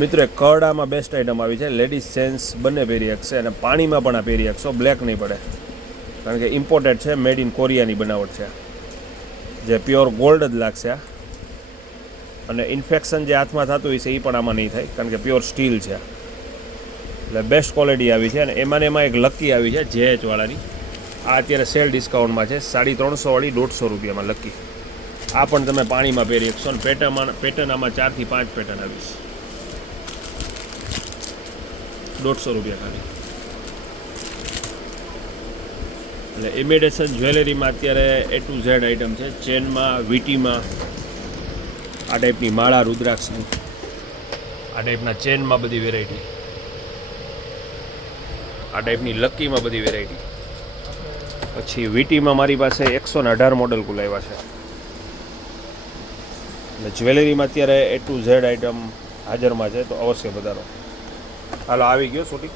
મિત્રો એક કરડામાં best item આવી છે, લેડીઝ જેન્ટ્સ બંને પહેરી શકશે અને પાણીમાં પણ આ પહેરી શકશો, બ્લેક નહીં પડે કારણ કે ઇમ્પોર્ટેડ છે, મેડ ઇન કોરિયાની બનાવટ છે, જે પ્યોર ગોલ્ડ જ લાગશે આ. અને ઇન્ફેક્શન જે હાથમાં થતું હોય છે એ પણ આમાં નહીં થાય કારણ કે પ્યોર સ્ટીલ છે, એટલે બેસ્ટ ક્વોલિટી આવી છે. અને એમાં એક લકી આવી છે JH વાળાની, આ અત્યારે સેલ ડિસ્કાઉન્ટમાં છે, 350 વાળી 150 રૂપિયામાં લકી. આ પણ તમે પાણીમાં પહેરી શકશો અને પેટર્ન આમાં 4 થી 5 પેટર્ન આવીશ, 150 રૂપિયા ખાલી. એટલે ઇમિટેશન જ્વેલરીમાં અત્યારે A to Z આઇટમ છે, ચેનમાં, વીટીમાં, આ ટાઈપની માળા રુદ્રાક્ષની, આ ટાઈપના ચેનમાં બધી વેરાયટી, આ ટાઈપની લકીમાં બધી વેરાયટી. પછી વીટીમાં મારી પાસે 118 મોડલ કુલ આવ્યા છે. એટલે જ્વેલરીમાં અત્યારે A to Z આઇટમ હાજરમાં છે, તો અવશ્ય વધારો. હાલો આવી ગયો શૂટિંગ.